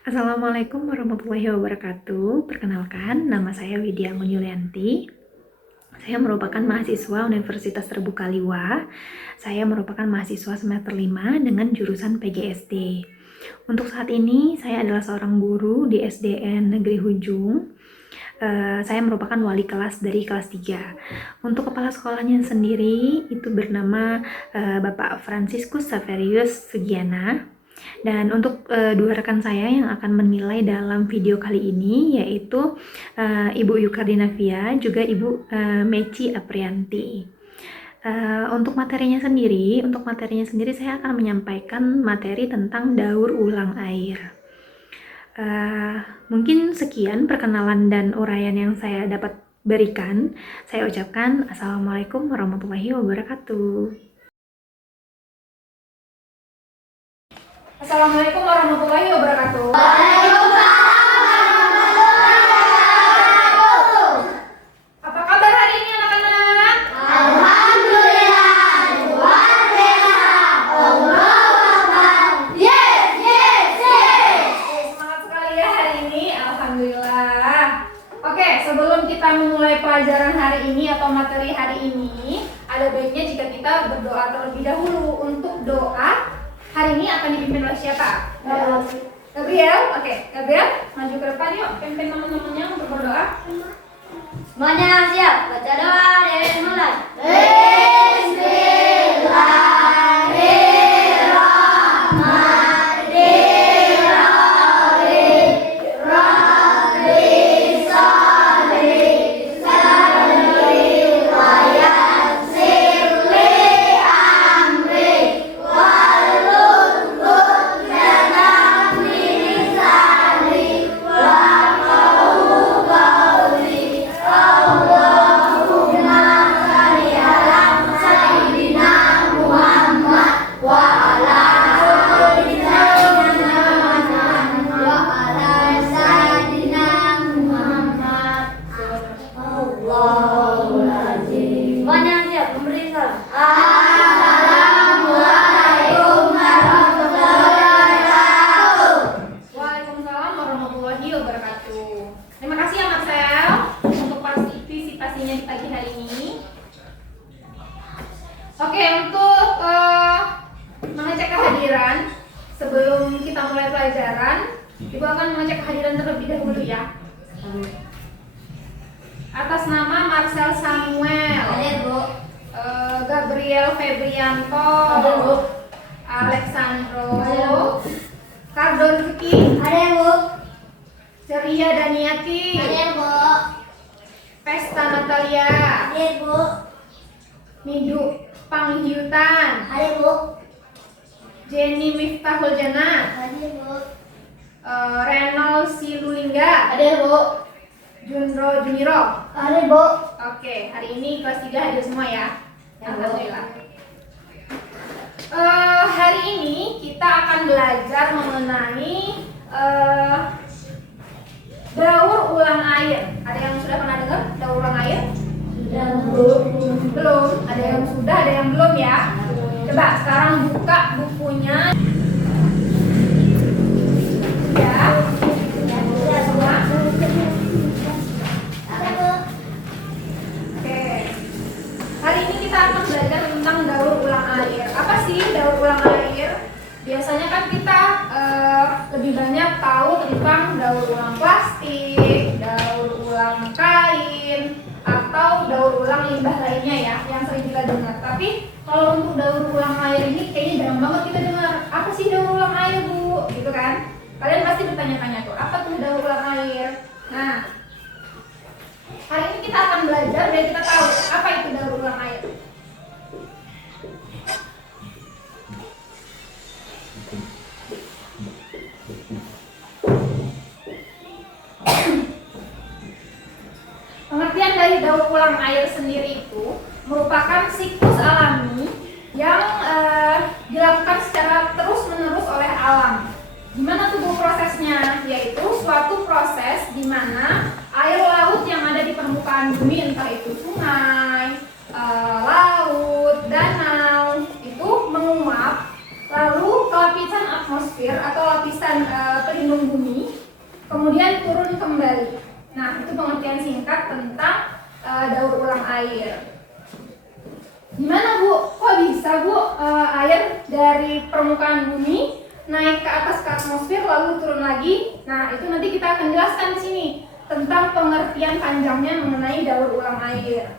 Assalamualaikum warahmatullahi wabarakatuh. Perkenalkan, nama saya Widya Anggun Yulianti. Saya merupakan mahasiswa Universitas Terbuka Liwa. Saya merupakan mahasiswa semester 5 dengan jurusan PGSD. Untuk saat ini, saya adalah seorang guru di SDN Negeri Hujung. Saya merupakan wali kelas dari kelas 3. Untuk kepala sekolahnya sendiri, itu bernama Bapak Franciscus Saverius Sugiana. Dan untuk dua rekan saya yang akan menilai dalam video kali ini, yaitu Ibu Yukardinavia, juga Ibu Meci Aprianti. Untuk materinya sendiri saya akan menyampaikan materi tentang daur ulang air. Mungkin sekian perkenalan dan uraian yang saya dapat berikan. Saya ucapkan Assalamualaikum warahmatullahi wabarakatuh. Assalamualaikum warahmatullahi wabarakatuh. Apa kabar hari ini anak-anak? Alhamdulillah, luar biasa. Allah Akbar. Yes, yes, yes. Semangat sekali ya hari ini. Alhamdulillah. Oke, sebelum kita memulai pelajaran hari ini atau materi hari ini, ada baiknya jika kita berdoa terlebih dahulu. Untuk doa hari ini akan dipimpin oleh siapa? Gabriel. Oke, Gabriel, maju ke depan yuk. Pimpin teman-temannya untuk berdoa. Semuanya siap, baca doa dari mulai. Semuanya siap, memberi salam. Assalamualaikum warahmatullahi wabarakatuh. Waalaikumsalam warahmatullahi wabarakatuh. Terima kasih ya Marcel untuk partisipasinya di pagi hari ini. Oke, untuk mengecek kehadiran sebelum kita mulai pelajaran, Ibu akan mengecek kehadiran terlebih dahulu ya. Atas nama Marcel Samuel, Hadir, Bu. Gabriel Febrianto, Hadir, Bu. Alexandro, Hadir, Bu. Kardon Riki, Hadir, Bu. Ceria Daniati, Hadir, Bu. Pesta Natalia, Hadir, Bu. Midu Panghyutan, Hadir, Bu. Jenny Miftahul Jannah, Hadir, Bu. Renol Silulingga, Hadir, Bu. Junro Juniro. Hadir, Bu. Oke, hari ini kelas 3 hadir semua ya. Ya, Bu. Alhamdulillah. Hari ini kita akan belajar mengenai daur ulang air. Ada yang sudah pernah dengar daur ulang air? Sudah, Bu. Belum. Ada yang sudah, ada yang belum ya. Coba sekarang buka bukunya. Ya. Ya semua. Oke. Hari ini kita akan belajar tentang daur ulang air. Apa sih daur ulang air? Biasanya kan kita lebih banyak tahu tentang daur ulang plastik, daur ulang kain, atau daur ulang limbah lainnya ya, yang sering kita dengar. Tapi kalau untuk daur ulang air ini kayaknya jarang banget kita dengar. Apa sih daur ulang air, Bu? Gitu kan? Kalian pasti bertanya-tanya tuh, apa tuh daur ulang air? Nah, hari ini kita akan belajar dan kita tahu apa itu daur ulang air. Pengertian dari daur ulang air sendiri itu merupakan siklus alami yang dilakukan secara terus-menerus oleh alam. Gimana tuh Bu prosesnya? Yaitu suatu proses di mana air laut yang ada di permukaan bumi, entah itu sungai, laut, danau, itu menguap, lalu ke lapisan atmosfer atau lapisan pelindung bumi kemudian turun kembali. Nah, itu pengertian singkat tentang daur ulang air. Gimana Bu? Kok bisa Bu air dari permukaan bumi naik ke atas ke atmosfer lalu turun lagi? Nah, itu nanti kita akan jelaskan di sini tentang pengertian panjangnya mengenai daur ulang air.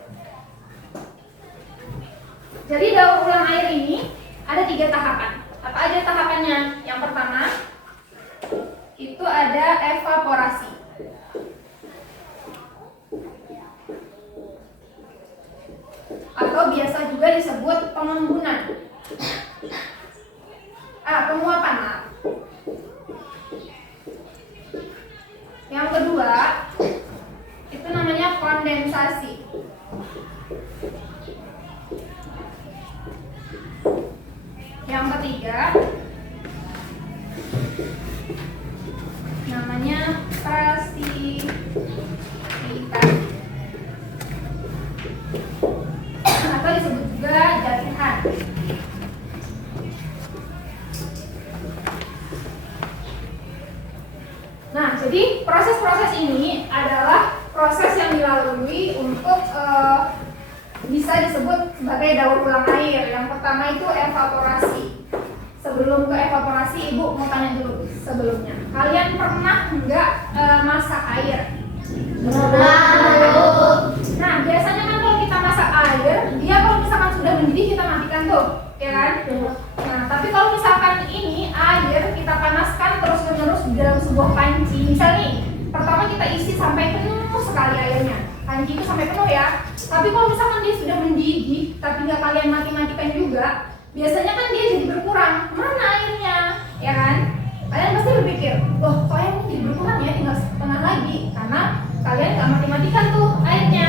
Jadi daur ulang air ini ada 3 tahapan. Apa aja tahapannya? Yang pertama itu ada evaporasi. Atau biasa juga disebut pengembunan. Penguapan. Yang kedua itu namanya kondensasi. Yang ketiga namanya presipitasi atau disebut juga jatihan. Nah, jadi proses-proses ini adalah proses yang dilalui untuk bisa disebut sebagai daur ulang air. Yang pertama itu evaporasi. Sebelum ke evaporasi, Ibu mau tanya dulu sebelumnya. Kalian pernah nggak masak air? Nah, biasanya kan kalau kita masak air, dia kalau misalkan sudah mendidih kita matikan tuh, ya kan? Nah, tapi kalau misalkan ini air kita panaskan terus-menerus di dalam sebuah panci. Misal nih, pertama kita isi sampai penuh sekali airnya. Panci itu sampai penuh ya. Tapi kalau misalkan dia sudah mendidih, tapi nggak kalian mati-matikan juga, biasanya kan dia jadi berkurang. Mana airnya? Ya kan? Kalian pasti berpikir, loh kok airnya jadi berkurang ya, tinggal setengah lagi. Karena kalian nggak mati-matikan tuh airnya.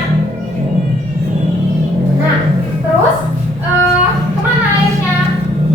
Nah, terus kemana airnya?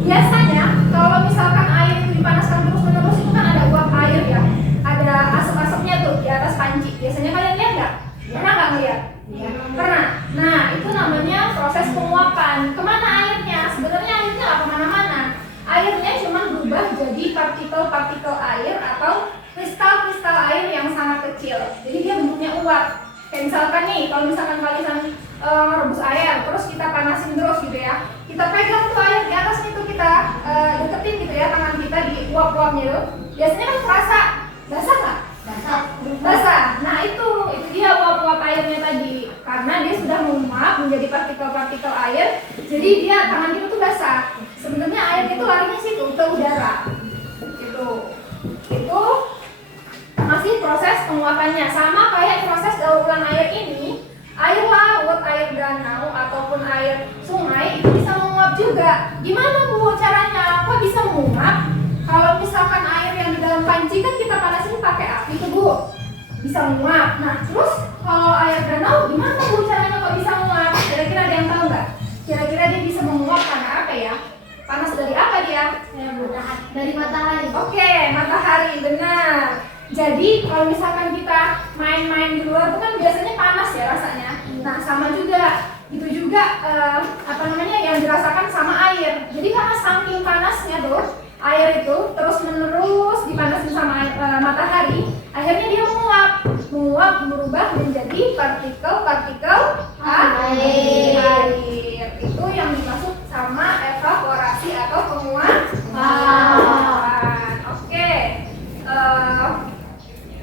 Biasanya kalau misalkan air itu dipanaskan terus-menerus itu kan ada uap air ya, ada asap-asapnya tuh di atas panci. Biasanya kalian lihat nggak? Pernah nggak ngeliat? Ya. Pernah. Nah, itu namanya proses penguapan. Kemana airnya? Sebenarnya airnya nggak kemana-mana. Airnya cuma berubah jadi partikel-partikel air atau kristal-kristal air yang sangat kecil. Jadi dia bentuknya uap. Kayak misalkan nih, kalau misalkan kalian merebus air, terus kita panasin terus gitu ya. Kita pegang tuh air di atas itu kita deketin gitu ya tangan kita di uap-uapnya tuh. Biasanya kan terasa basah nggak? Basah. Nah itu dia uap-uap airnya tadi. Karena dia sudah menguap menjadi partikel-partikel air, jadi dia tangan kita tuh basah. Sebenarnya air itu larinya situ ke udara. Gitu. Itu masih proses penguapannya. Sama kayak proses daur ulang air ini, air laut, air danau ataupun air sungai itu bisa menguap juga. Gimana Bu caranya? Kok bisa menguap? Kalau misalkan air yang di dalam panci kan kita panasin pakai api tuh Bu, bisa menguap. Nah terus kalau air danau gimana Bu caranya kok bisa menguap? Kira-kira ada yang tahu nggak? Kira-kira dia bisa menguap karena apa ya? Panas dari apa dia? Dari matahari. Oke, matahari, benar. Jadi kalau misalkan kita main-main di luar itu kan biasanya panas ya rasanya. Nah sama juga, itu juga yang dirasakan sama air. Jadi karena saking panasnya tuh air itu terus menerus dipanasin sama matahari, akhirnya dia menguap berubah menjadi partikel-partikel air. Itu yang dimaksud sama evaporasi atau penguapan. Oke.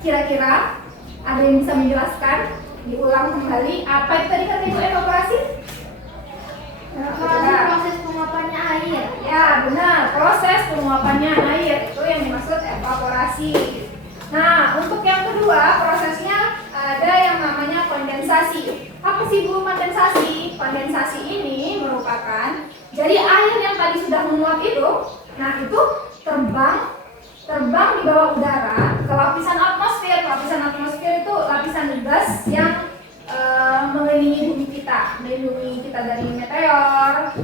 Kira-kira ada yang bisa menjelaskan? Diulang kembali apa itu tadi kata Ibu evaporasi? Proses penguapannya air. Ya benar, proses penguapannya air itu yang dimaksud evaporasi. Nah untuk yang kedua prosesnya ada yang namanya kondensasi. Apa sih Bu kondensasi? Kondensasi ini merupakan jadi air yang tadi sudah menguap itu, nah itu terbang di bawah udara ke lapisan atmosfer. Lapisan atmosfer itu lapisan gas yang melindungi bumi kita, melindungi kita dari meteor,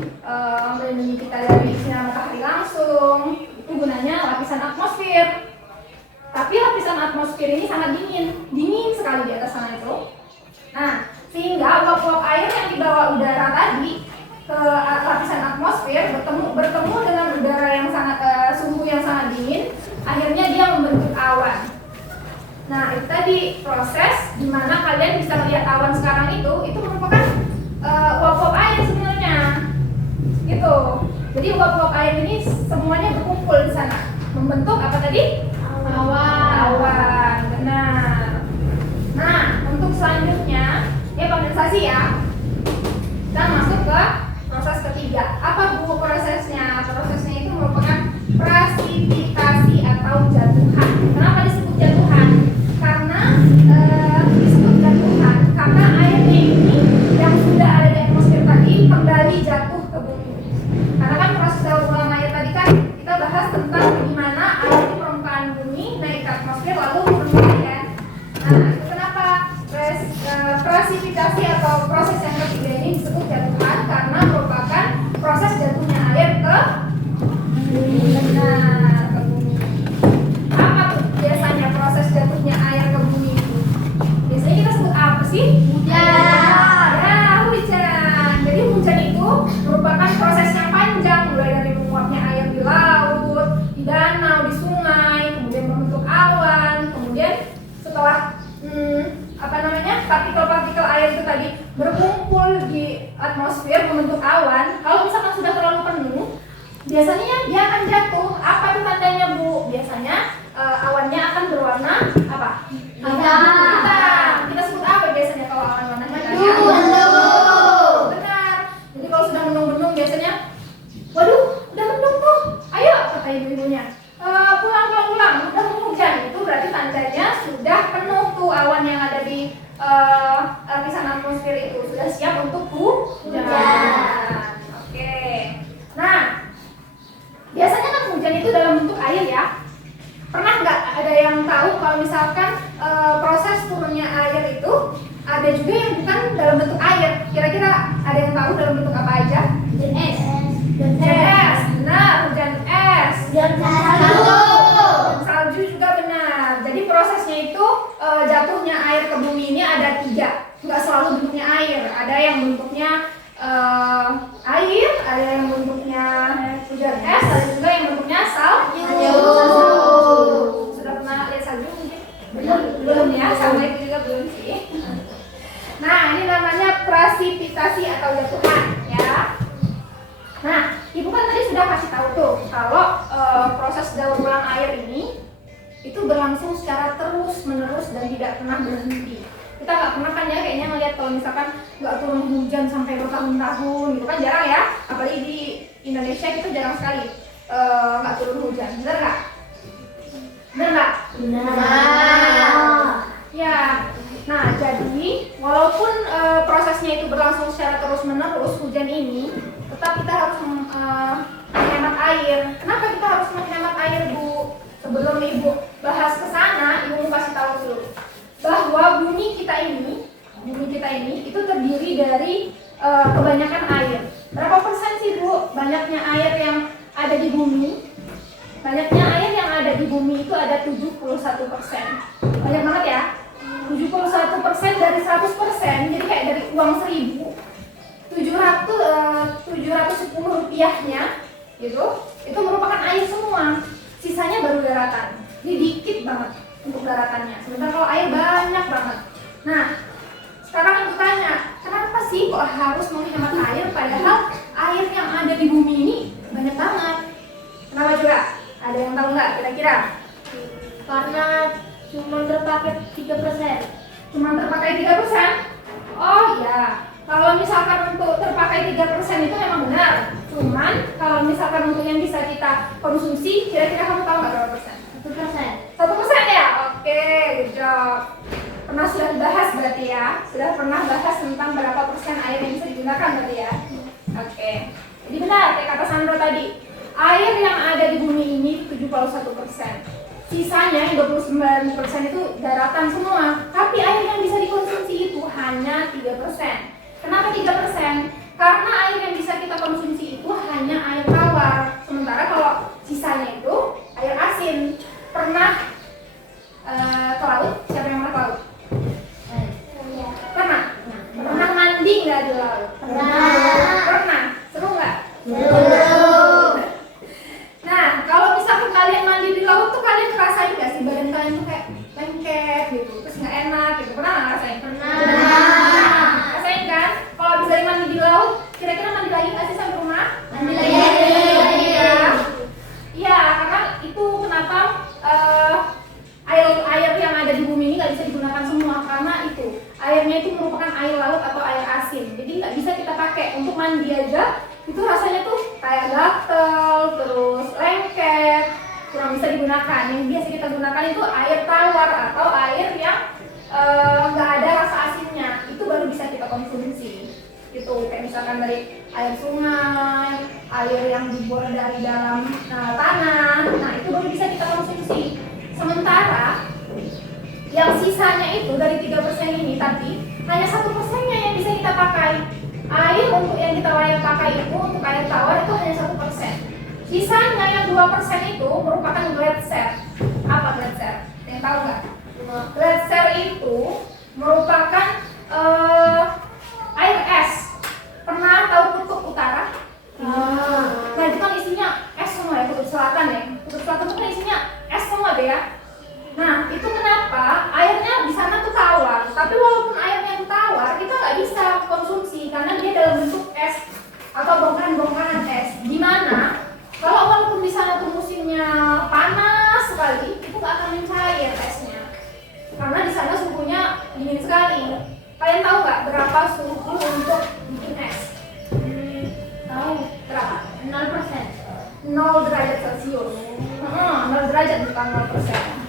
melindungi kita dari sinar matahari langsung. Itu gunanya lapisan atmosfer. Tapi lapisan atmosfer ini sangat dingin sekali di atas sana itu. Nah, sehingga uap-uap air yang dibawa udara tadi ke lapisan atmosfer bertemu dengan udara yang sangat suhu yang sangat dingin, akhirnya dia membentuk awan. Nah, itu tadi proses di mana kalian bisa melihat awan sekarang itu merupakan uap-uap air sebenarnya. Gitu. Jadi uap-uap air ini semuanya berkumpul di sana, membentuk apa tadi? Awan. Benar. Nah, untuk selanjutnya, kondensasi ya. Kita masuk ke proses ketiga. Apa Bu prosesnya? Prosesnya itu merupakan presipitasi atau jatuhan. Kenapa disebut jatuhan? Karena disebut jatuhan karena airnya ini yang sudah ada di atmosfer tadi kembali jatuh ke bumi. Karena kan proses daur ulang air tadi kan kita bahas tentang bagaimana air di permukaan bumi naik ke atmosfer lalu kembali kan. Nah, itu kenapa presipitasi atau proses yang ketiga ini disebut jatuhan karena merupakan proses jatuhnya air ke bumi. Benar, ke bumi. Apa tuh biasanya proses jatuhnya air ke bumi itu? Biasanya kita sebut apa sih? Hujan. Ya, hujan. Jadi hujan itu merupakan proses yang panjang, mulai dari menguapnya air di laut, di danau, di sungai, kemudian membentuk awan, kemudian setelah partikel-partikel air itu tadi berkumpul di atmosfer membentuk awan. Kalau misalkan sudah terlalu penuh, biasanya dia akan jatuh. Apa itu tandanya Bu? Biasanya awannya akan berwarna apa? Hitam. Kita sebut apa biasanya kalau awan warna hitam? Mendung. Benar. Jadi kalau sudah mendung-mendung biasanya, waduh, udah mendung tuh. Ayo, kata ibu-ibunya. Pulang, udah mau hujan. Itu berarti tandanya sudah penuh tuh awan yang ada di lapisan atmosfer itu, sudah siap untuk hujan. Oke. Nah, biasanya kan hujan itu dalam bentuk air ya. Pernah nggak ada yang tahu kalau misalkan proses turunnya air itu ada juga yang bukan dalam bentuk air? Kira-kira ada yang tahu dalam bentuk apa aja? Hujan es. Es, benar, hujan es. Hujan salju. Salju juga benar. Jadi prosesnya itu jatuhnya air ke bumi ini ada 3. Nggak selalu bentuknya air. Ada yang bentuknya air, ada yang bentuknya hujan es, ada juga yang bentuknya salju. Sudah pernah lihat salju mungkin? Belum ya, sama itu juga belum sih. Nah, ini namanya presipitasi atau jatuhan ya. Nah, Ibu kan tadi sudah kasih tahu tuh kalau proses daur ulang air ini itu berlangsung secara terus-menerus dan tidak pernah berhenti. Kita nggak pernah kan ya kayaknya ngeliat kalau misalkan nggak turun hujan sampai bertahun-tahun gitu kan, jarang ya. Apalagi di Indonesia kita jarang sekali nggak turun hujan. Benar nggak? Benar nggak? Benar. Ya. Nah, jadi walaupun prosesnya itu berlangsung secara terus-menerus hujan ini, tetap kita harus menghemat air. Kenapa kita harus menghemat air, Bu? Sebelum Ibu bahas ke sana, Ibu mau kasih tahu dulu bahwa bumi kita ini itu terdiri dari kebanyakan air. Berapa persen sih, Bu, banyaknya air yang ada di bumi? Banyaknya air yang ada di bumi itu ada 71%. Banyak banget ya. 71% dari 100%, jadi kayak dari uang 1.000, 710 rupiahnya gitu, itu merupakan air semua. Sisanya baru daratan. Jadi dikit banget untuk daratannya. Sementara kalau air banyak banget. Nah, sekarang aku tanya, kenapa sih kok harus menghemat air padahal air yang ada di bumi ini banyak banget? Kenapa juga? Ada yang tahu nggak kira-kira? Karena cuma terpakai 3%. Cuma terpakai 3%? Oh iya. Kalau misalkan untuk terpakai 3% itu memang benar. Cuman kalau misalkan untuk yang bisa kita konsumsi, kira-kira kamu tahu nggak berapa persen? 1%. 1% ya? Oke, good job. Pernah sudah dibahas berarti ya? Sudah pernah bahas tentang berapa persen air yang bisa digunakan berarti ya? Oke. Jadi benar kayak kata Sandro tadi. Air yang ada di bumi ini 71%. Sisanya yang 29% itu daratan semua. Tapi air yang bisa dikonsumsi itu hanya 3%. Kenapa 3%? Karena air yang bisa kita konsumsi itu hanya air tawar. Sementara kalau sisanya itu air asin. Pernah ke laut? Siapa yang pernah ke laut? Pernah? Pernah mandi nggak di laut? Pernah. Seru nggak? Nah, kalau misalkan kalian mandi di laut tuh kalian ngerasain nggak sih badan kalian tuh kayak lengket gitu, terus nggak enak gitu. Pernah nggak ngerasain? Pernah. Rasain kan? Kalau habis dari mandi di laut, kira-kira mandi lagi nggak sih sampai rumah? Mandi lagi. Iya. Iya, karena itu kenapa air yang ada di bumi ini nggak bisa digunakan semua, karena itu airnya itu merupakan air laut atau air asin, jadi nggak bisa kita pakai untuk mandi aja. Itu rasanya tuh kayak gatel, terus lengket, kurang bisa digunakan. Yang biasa kita gunakan itu air tawar atau air yang nggak ada rasa asinnya, itu baru bisa kita konsumsi. Itu kayak misalkan dari air sungai, air yang dibor dari dalam tanah, nah itu baru bisa kita konsumsi. Sementara yang sisanya itu dari 3% ini tadi, hanya 1%-nya yang bisa kita pakai. Air untuk yang kita layak pakai itu, untuk air tawar itu hanya 1%. Sisanya yang 2% itu merupakan gletser. Apa gletser? Yang tahu nggak? Gletser itu merupakan air es. Pernah tahu kutub utara? Nah itu kan isinya es semua ya, kutub selatan ya. Kutub selatan itu kan isinya es semua deh ya. Nah itu kenapa airnya di sana tuh tawar. Tapi walaupun airnya itu tawar, kita nggak bisa konsumsi karena dia dalam bentuk es atau bongkahan-bongkahan es. Dimana kalau walaupun di sana tuh musimnya panas sekali, itu nggak akan mencair esnya. Karena di sana suhunya dingin sekali. Kalian tahu nggak berapa suhu untuk bikin es? Tahu berapa? 0%. 0 derajat Celcius. 0 derajat bukan 0%.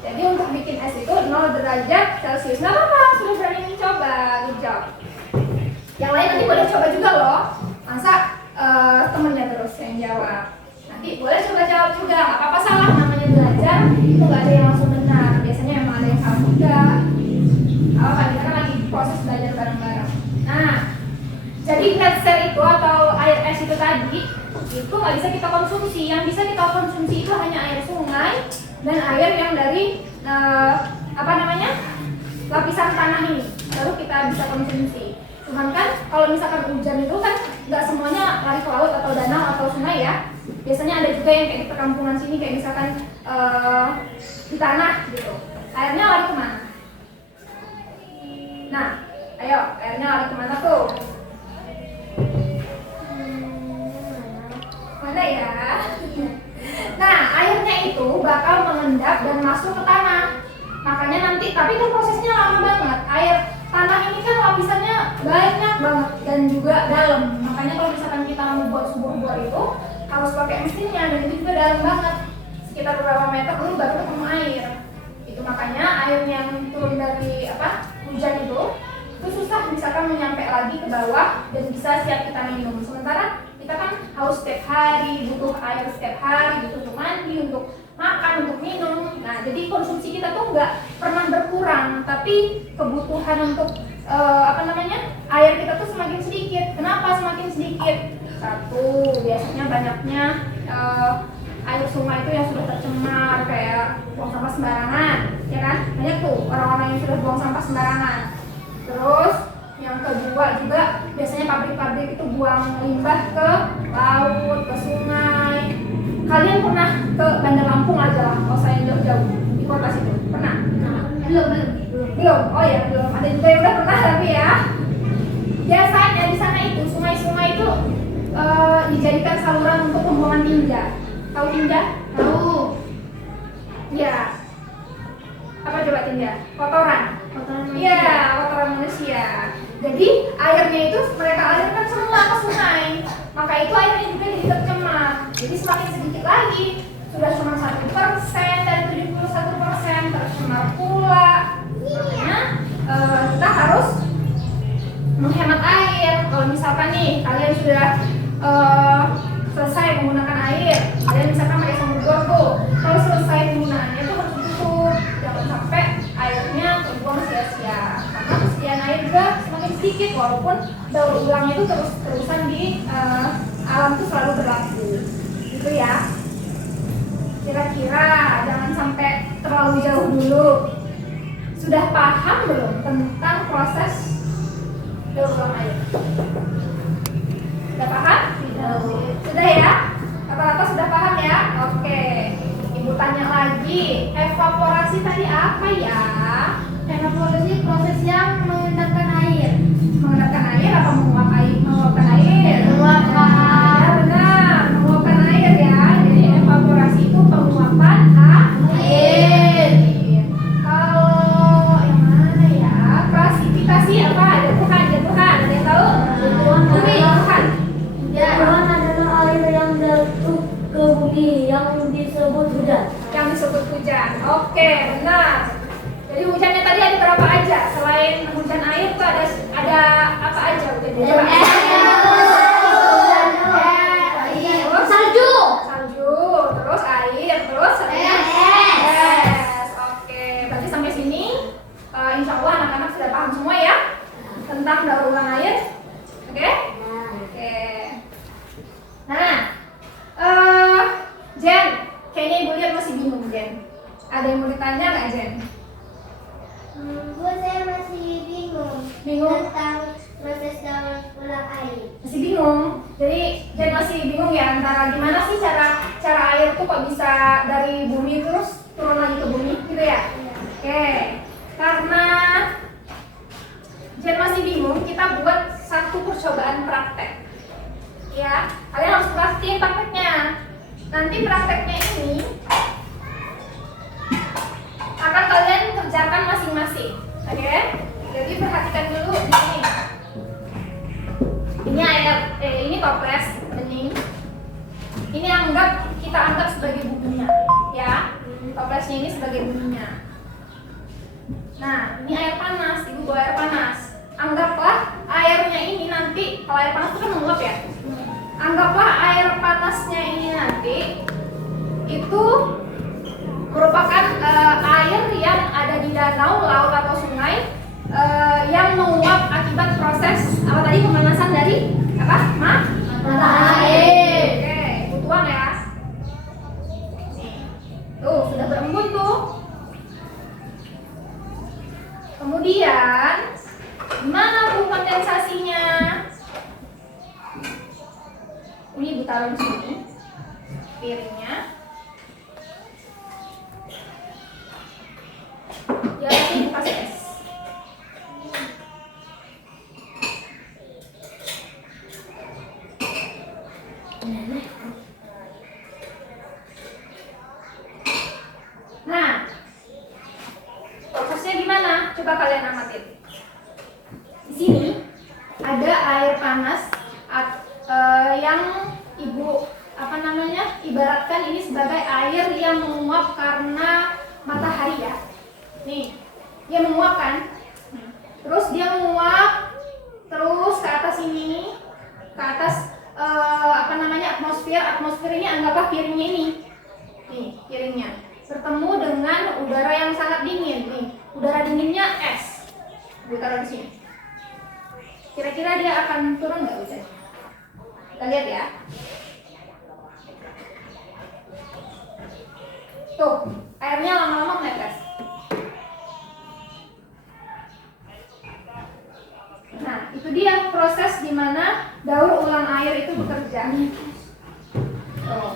Jadi untuk bikin es itu 0 derajat Celcius. Nggak apa-apa, sudah berani coba, good job. Yang lain nanti boleh coba juga loh. Masa temennya terus yang jawab. Nanti boleh coba jawab juga, nggak apa-apa, salah, namanya belajar. Itu nggak ada yang langsung benar. Biasanya emang ada yang salah juga. Apa kita kan lagi proses belajar bareng-bareng. Nah, jadi gletser itu atau air es itu tadi itu nggak bisa kita konsumsi. Yang bisa kita konsumsi itu hanya air sungai dan air yang dari lapisan tanah ini, baru kita bisa konsumsi. Cuman kan kalau misalkan hujan itu kan nggak semuanya lari ke laut atau danau atau sungai ya. Biasanya ada juga yang kayak di perkampungan sini, kayak misalkan di tanah gitu. Airnya lari kemana? Nah, ayo, airnya lari kemana tuh? Mana ya? Nah, airnya itu bakal mengendap dan masuk ke tanah. Makanya nanti, tapi kan prosesnya lama banget. Air tanah ini kan lapisannya banyak banget dan juga dalam. Makanya kalau misalkan kita mau buat subur-subur itu harus pakai mesinnya, dan itu juga dalam banget. Sekitar beberapa meter dulu baru ketemu air. Itu makanya air yang turun dari hujan itu susah misalkan menyampe lagi ke bawah dan bisa siap kita minum. Sementara kita kan haus setiap hari, butuh air setiap hari, butuh untuk mandi, untuk makan, untuk minum. Nah, jadi konsumsi kita tuh nggak pernah berkurang, tapi kebutuhan untuk air kita tuh semakin sedikit. Kenapa semakin sedikit? Satu, biasanya banyaknya air sungai itu yang sudah tercemar, kayak buang sampah sembarangan, ya kan? Banyak tuh orang-orang yang sudah buang sampah sembarangan. Terus yang kedua juga biasanya pabrik-pabrik itu buang limbah ke laut, ke sungai. Kalian pernah ke Bandar Lampung aja lah, kalau saya jauh-jauh di kota situ? Pernah? Belum. Oh ya, belum. Ada juga yang udah pernah tapi ya. Biasanya di sana itu sungai-sungai itu dijadikan saluran untuk pembuangan tinja. Tahu tinja? Tahu. Ya. Apa coba tinja? Kotoran. Iya, kotoran manusia. Jadi airnya itu mereka alirkan semua ke sungai. Maka itu airnya juga jadi tercemar. Jadi semakin sedikit lagi, sudah cuma 1% dari 71% tercemar pula. Makanya kita harus menghemat air. Kalau misalkan nih kalian sudah selesai menggunakan air, kalian misalkan pakai sumur tuh, kalau selesai penggunaannya tuh harus ditutup, jangan sampai airnya terbuang sia-sia. Karena kesediaan air juga semakin sedikit, walaupun daur ulangnya itu terus-terusan di alam itu selalu berlaku, gitu ya. Kira-kira jangan sampai terlalu jauh dulu. Sudah paham belum tentang proses daur ulang air? Sudah paham? Sudah ya? Rata-rata sudah paham ya? Oke. Ibu Ibu tanya lagi, evaporasi tadi apa ya? Evaporasi proses yang mengendapkan air. Mengendapkan air apa menguap air? Menguapkan air. Menguapkan. Ya benar, menguapkan air ya. Jadi evaporasi itu penguapan air. Kalau yang mana ya? Klasifikasi apa? Jatuhan. Ada yang tahu? Jatuhan. Ya. Jatuhan adalah air yang jatuh ke bumi yang disebut hujan. Yang disebut hujan. Oke, benar. Jadi hujannya tadi ada berapa aja? Selain hujan air tuh ada apa aja hujannya? Coba. Salju. Salju, terus air, terus es. Oke, berarti sampai sini insya Allah anak-anak sudah paham semua ya tentang daur ulang air. Oke? Oke. Nah, Jen, kayaknya ibu lihat masih bingung Jen. Ada yang mau ditanya nggak Jen? Bu, saya masih bingung. Bingung? Tentang proses daur ulang air. Masih bingung. Jadi Jen masih bingung ya antara gimana sih cara air tuh kok bisa dari bumi terus turun lagi ke bumi gitu ya? Oke. Karena Jen masih bingung, kita buat satu percobaan praktek. Ya, kalian harus pastiin prakteknya. Nanti prakteknya ini akan kalian kerjakan masing-masing. Oke? Jadi perhatikan dulu di sini. Ini ini toples bening. Ini kita anggap sebagai bukunya, ya. Toplesnya ini sebagai bukunya. Nah, ini air panas, ibu bawa air panas. Anggaplah airnya ini nanti, kalau air panas itu kan menguap ya. Anggaplah air panasnya ini nanti itu merupakan air yang ada di danau, laut atau sungai yang menguap akibat proses apa tadi pemanasan dari apa? Matahari. Oke, ibu tuang ya. Tuh, sudah berembun tuh. Kemudian, gimana bu kondensasinya? Ini ibu taruh di sini piringnya. Ya, ini pas es. Nah, prosesnya gimana? Coba kalian amatin. Di sini ada air panas yang ibu ibaratkan ini sebagai air yang menguap karena matahari ya. Nih, dia menguap kan? Terus dia menguap terus ke atas ini, ke atas atmosfer. Atmosfer ini anggaplah piringnya ini. Nih, piringnya bertemu dengan udara yang sangat dingin. Nih, udara dinginnya es. Gue taruh di sini. Kira-kira dia akan turun nggak hujan? Kita lihat ya. Tuh, airnya lama-lama menetes. Nah, itu dia proses di mana daur ulang air itu bekerja. Tuh.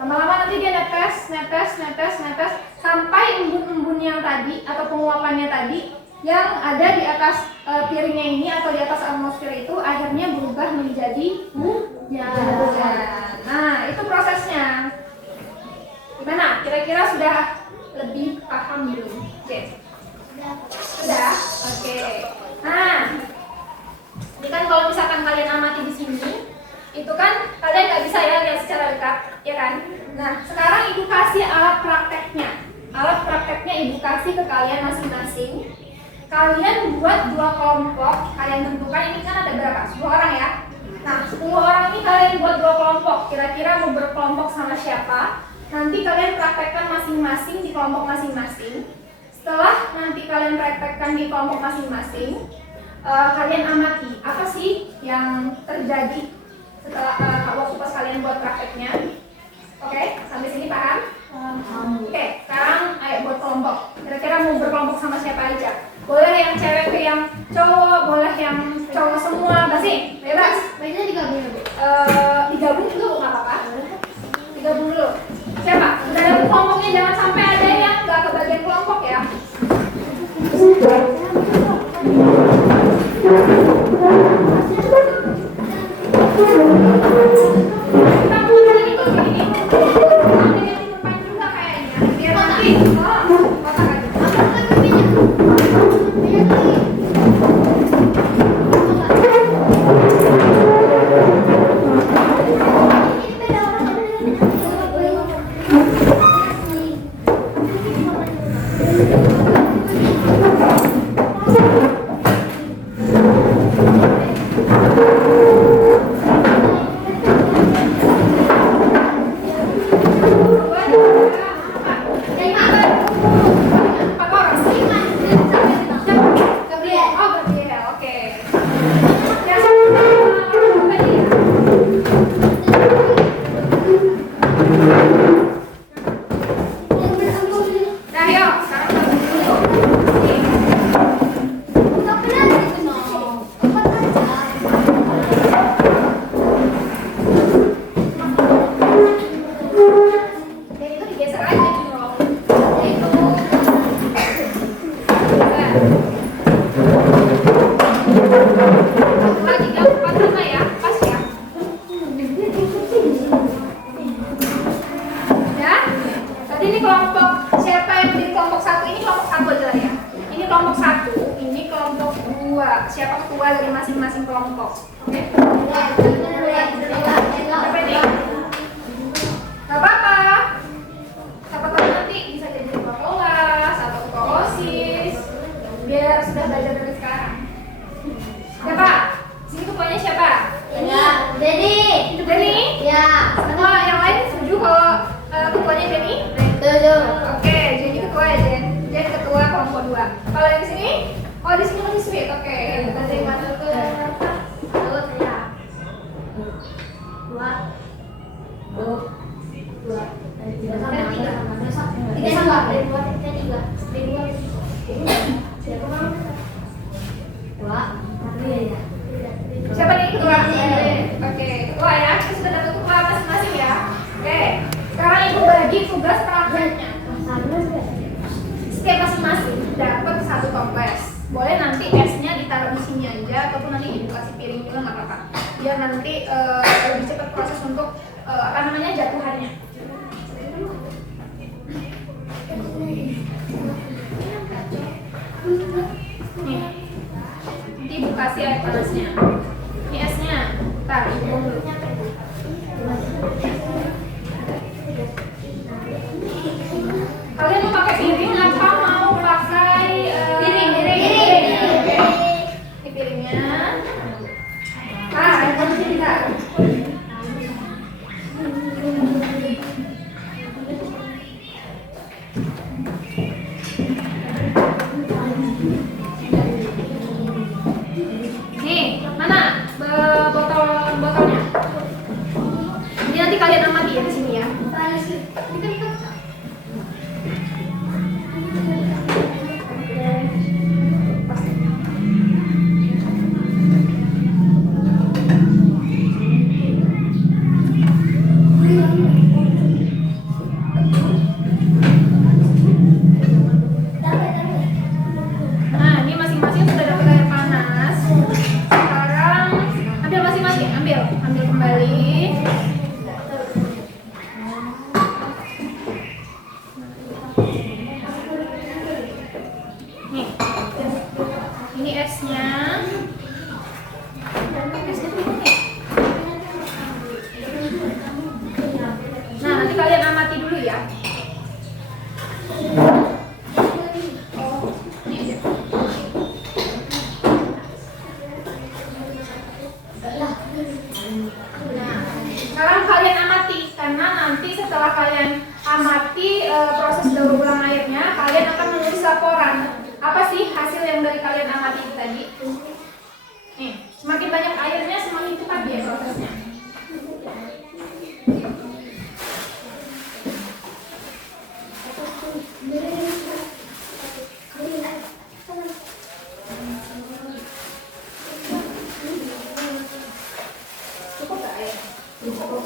Lama-lama nanti dia netes sampai embun-embunnya tadi atau penguapannya tadi yang ada di atas piringnya ini atau di atas atmosfer itu akhirnya berubah menjadi hujan. Nah, itu prosesnya. Gimana? Kira-kira sudah lebih paham belum? Oke. Sudah? Oke. Nah, ini kan kalau misalkan kalian amati di sini, itu kan kalian nggak bisa ya lihat secara dekat, ya kan? Nah, sekarang ibu kasih alat prakteknya. Alat prakteknya ibu kasih ke kalian masing-masing. Kalian buat 2 kelompok, kalian tentukan ini kan ada berapa? 10 orang ya. Nah, 10 orang ini kalian buat 2 kelompok. Kira-kira mau berkelompok sama siapa? Nanti kalian praktekkan masing-masing di kelompok masing-masing. Setelah nanti kalian praktekkan di kelompok masing-masing, kalian amati apa sih yang terjadi setelah waktu pas kalian buat prakteknya. Oke, sampai sini paham? Oke, sekarang ayo buat kelompok. Kira-kira mau berkelompok sama siapa aja? Boleh yang cewek ke yang cowok, boleh yang cowok semua, basi, bebas. Baiknya digabung ya, Bu? Digabung dulu nggak apa-apa. Digabung dulu. Siapa? Udah ada kelompoknya Siapa ketua dari masing-masing kelompok? Oke? Siapa ini? Gak apa-apa. Siapa tahu nanti bisa jadi ketua kelas atau ketua OSIS. Biar sudah belajar dari sekarang. Siapa? Sini ketuanya siapa? Ya, Denny. Denny? Ya. Semua yang lain setuju kalau ketuanya Denny? Setuju. Oke, jadi ketua ya Jen. Jen ketua kelompok 2. Kalau yang di sini? Oh, di sini masih sweet. Oke. Dari mana ke Terus ya. Dua. Tiga sampai tiga. Tiga sama. Dari dua tiga tiga. Dari dua. Siapa mau? Dua. Iya. siapa nih ketua? Oke, ketua ya. Kita sudah dapat ketua masing-masing ya. Oke. Sekarang ibu bagi tugas prakteknya. Setiap masing-masing dapat satu toples. Boleh nanti esnya ditaruh di sini aja, ataupun nanti ibu kasih piring juga nggak apa-apa. Biar nanti lebih cepat proses untuk jatuhannya. Nih, nanti ibu kasih air panasnya. Ini esnya, ntar ibu dulu. Kalian mau pakai piring apa mau pakai piring? Oke. Ini piringnya. Air panasnya kita. Nih, mana botolnya? Ini nanti kalian amati ya di sini ya. Nah, ini masing-masing sudah dapat air panas. Sekarang ambil masing-masing, ambil kembali. Nih, ini esnya. Esnya di mana ya? Nah, nanti kalian amati dulu ya. Sekarang kalian amati, karena nanti setelah kalian amati proses daur ulang airnya, kalian akan menulis laporan. Apa sih hasil yang dari kalian amati itu tadi? Nih, semakin banyak airnya, semakin cepat ya prosesnya. Cukup gak air? Cukup.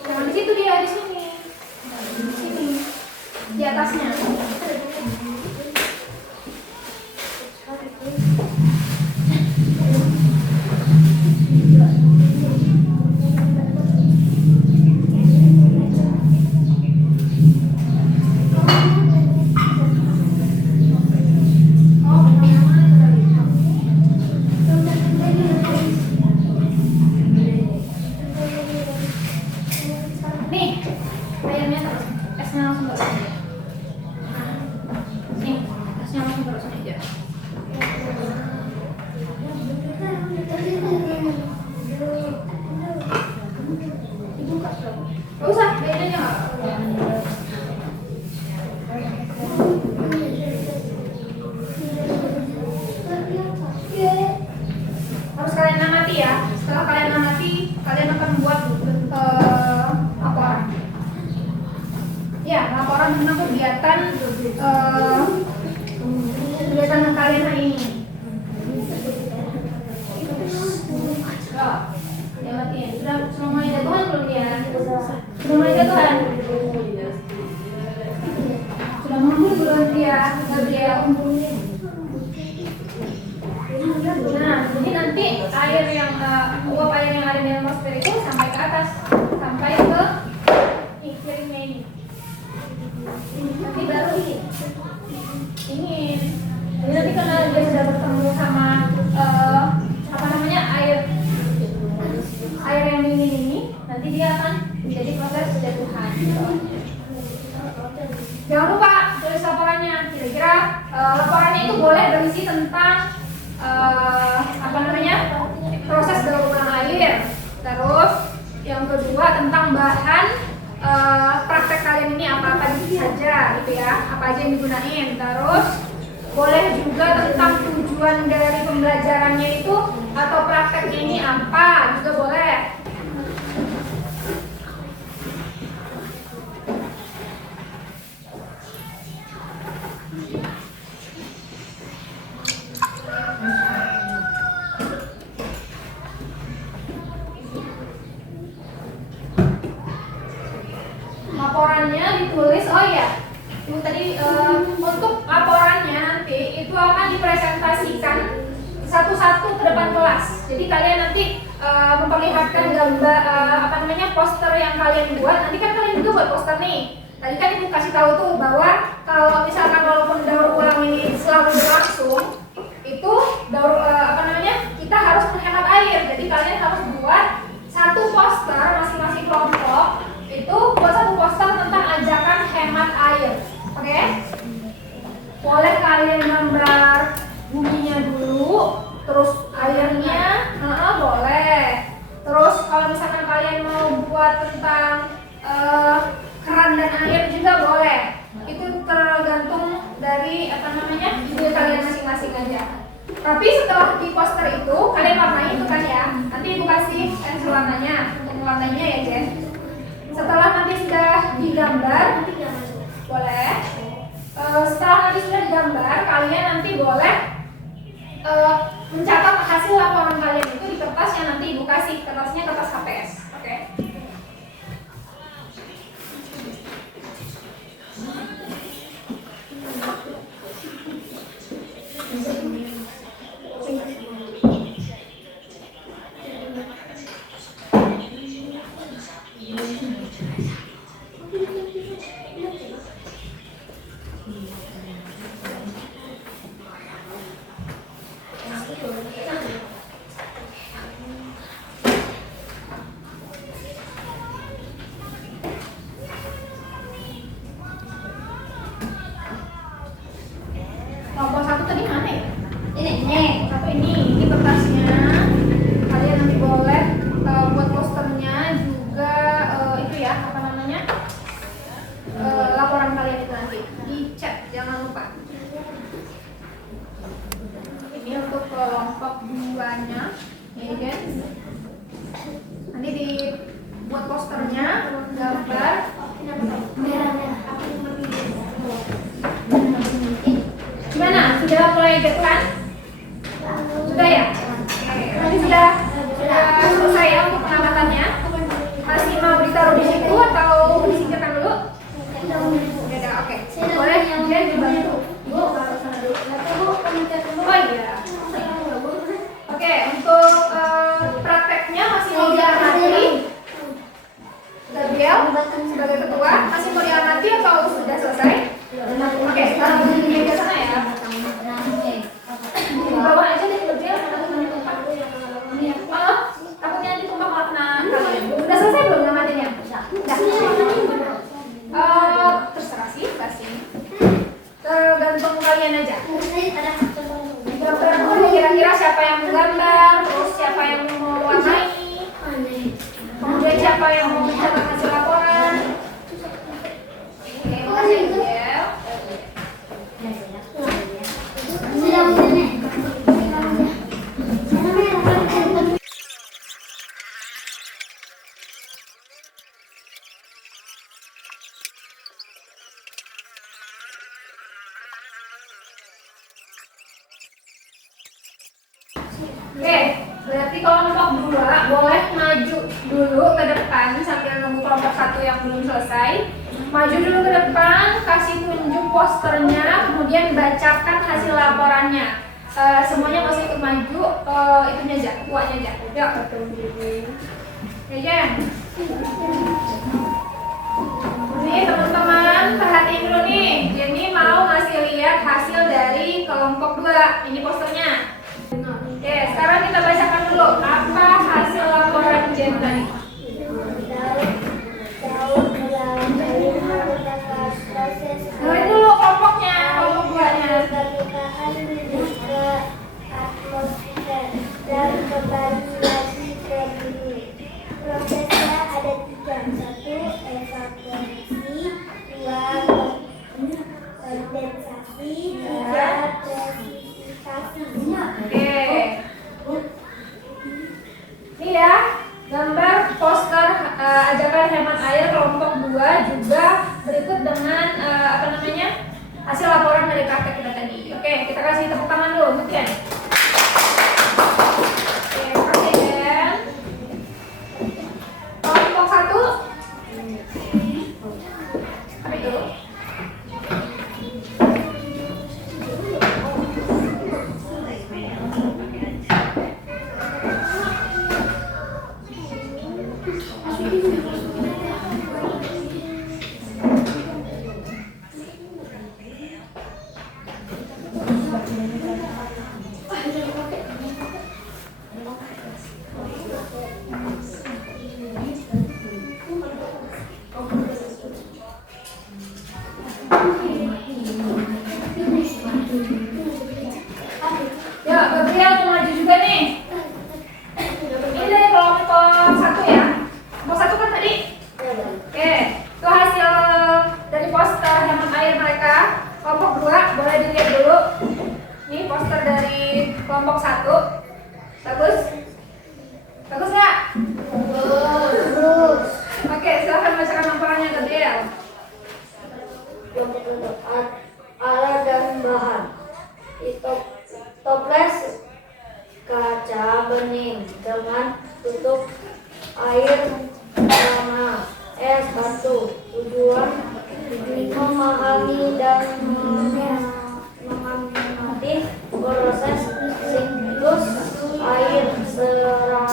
Jangan di situ dia, di sini. Di sini. Di atasnya. Gabriel. Nah, jadi nanti air yang uap air yang ada di atmosfer itu sampai ke atas, sampai ke piringnya ini. Nanti baru dingin. Jadi nanti karena dia sudah bertemu sama air yang dingin ini, nanti dia akan menjadi proses penjatuhan. Jangan lupa tulis laporannya. Kira-kira laporannya itu boleh berisi tentang proses daur ulang air. Terus yang kedua tentang bahan praktek kalian ini apa-apa saja gitu ya, apa aja yang digunain. Terus boleh juga tentang tujuan dari pembelajarannya itu atau prakteknya ini apa juga boleh. Laporannya ditulis, oh ya, itu tadi untuk laporannya nanti itu akan dipresentasikan satu-satu ke depan kelas. Jadi kalian nanti memperlihatkan gambar poster yang kalian buat. Nanti kan kalian juga buat poster nih. Tadi kan ibu kasih tahu tuh bahwa kalau misalkan walaupun daur ulang ini selalu berlangsung, itu kita harus menghemat air. Jadi kalian harus buat satu poster masing-masing kelompok. Itu buat satu poster tentang ajakan hemat air. Oke? Boleh kalian gambar buminya dulu, terus airnya, boleh. Terus kalau misalkan kalian mau buat tentang keran dan air juga boleh. Itu tergantung dari ide kalian masing-masing aja. Tapi setelah di poster itu kalian warnai itu kan ya. Nanti ibu kasih pensil warnanya untuk mewarnainya ya Jen. Setelah nanti sudah digambar, boleh. Setelah nanti sudah digambar, kalian nanti boleh mencatat hasil laporan kalian itu di kertas yang nanti ibu kasih. Kertasnya kertas HPS. Oke. Kelompok satu tadi mana ya? Ini kertasnya. Kalian nanti boleh buat posternya juga laporan kalian itu nanti dicat, jangan lupa. Ini untuk kelompok 2-nya, ya kan? Nanti dibuat posternya, gambar. Gimana? Sudah mulai dekat? Sudah ya? Nanti sudah selesai ya untuk pengamatannya. Masih mau ditaruh di situ atau disingkirkan dulu? Udah, oke. Boleh Jen dibantu. Ibu taruh sana dulu. Oh iya. Oke, untuk prakteknya masih mau diamati. Gabriel sebagai ketua masih mau diamati atau sudah selesai? Oke, sekarang di meja sana ya. Di bawah aja deh Gabriel, takutnya nanti tumpah warna kalian. Udah selesai belum ngamatinnya? Terserah sih, kasih. Tergantung kalian aja. Gambar dulu kira-kira siapa yang menggambar, terus siapa yang mau warnai, kemudian siapa yang mau mencatat hasil laporan. Oke, makasih Gabriel. Oke, berarti kelompok 2 boleh maju dulu ke depan sambil nunggu kelompok 1 yang belum selesai. Maju dulu ke depan, kasih tunjuk posternya, kemudian bacakan hasil laporannya. Semuanya masih ikut maju, itunya aja, kuatnya aja. Yuk. Ya. Nih teman-teman, perhatiin dulu nih. Jenny mau ngasih lihat hasil dari kelompok 2. Ini posternya. Oke, sekarang kita bacakan dulu. Apa hasil laporan Jenny tadi? Mulai dulu kelompoknya, kelompok 2-nya. Dan kembali lagi ke bumi. Prosesnya ada 3. 1. Evaporasi. 2. Kondensasi. 3. presipitasasi. Oke. Ini ya, gambar poster ajakan hemat air kelompok 2 juga berikut dengan hasil laporan dari praktek kita tadi. Oke, kita kasih tepuk tangan dulu, mungkin. Oke, makasih Den. Kelompok 1. Apa itu? Ya, Gabriel mau maju juga nih. Ini dari kelompok 1 ya. Kelompok 1 kan tadi? Oke, itu hasil dari poster hemat air mereka. Kelompok 2 boleh dilihat dulu. Ini poster dari kelompok 1. Bagus? Bagus nggak? Bagus. Oke, silahkan bacakan laporannya Gabriel. Alat dan bahan. Toples kaca bening dengan tutup air tanah es batu. Tujuan memahami dan mengamati proses siklus air secara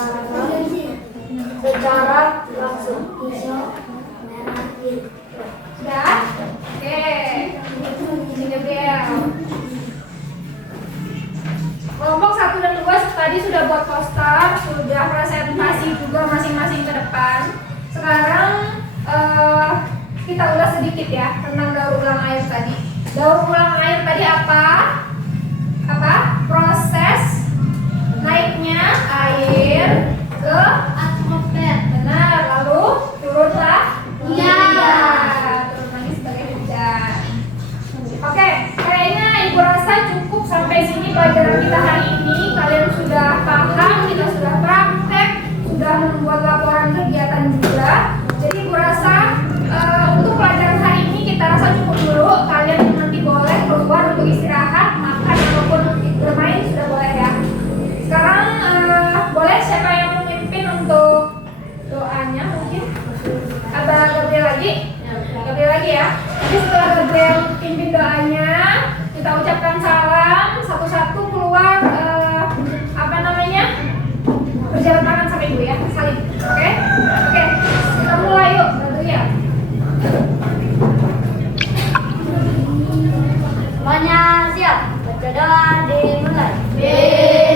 langsung. Sudah? Oke. Ini Gabriel. Kelompok 1 dan 2 tadi sudah buat poster, sudah presentasi juga masing-masing ke depan. Sekarang kita ulas sedikit ya tentang daur ulang air tadi. Daur ulang air tadi apa? Proses naiknya air ke Atmosfer. benar, lalu turunlah. Iya. Turun lagi sebagai hujan. Oke, kayaknya Ibu rasa cukup sampai sini pelajaran kita hari ini. Kalian sudah paham, kita sudah praktek, sudah membuat laporan kegiatan juga. Jadi Ibu rasa untuk pelajaran hari ini kita rasa cukup dulu. Kalian nanti boleh keluar untuk istirahat, makan ataupun bermain sudah boleh ya. Sekarang boleh siapa yang memimpin untuk doanya mungkin? Abah Gabriel lagi? Gabriel lagi ya. Jadi setelah Gabriel pimpin doanya, kita ucapkan salam satu-satu keluar berjalan tangan sampai ibu ya, salim. Oke? Oke. Kita mulai yuk, Gabriel. Semuanya siap? Baca doa dimulai.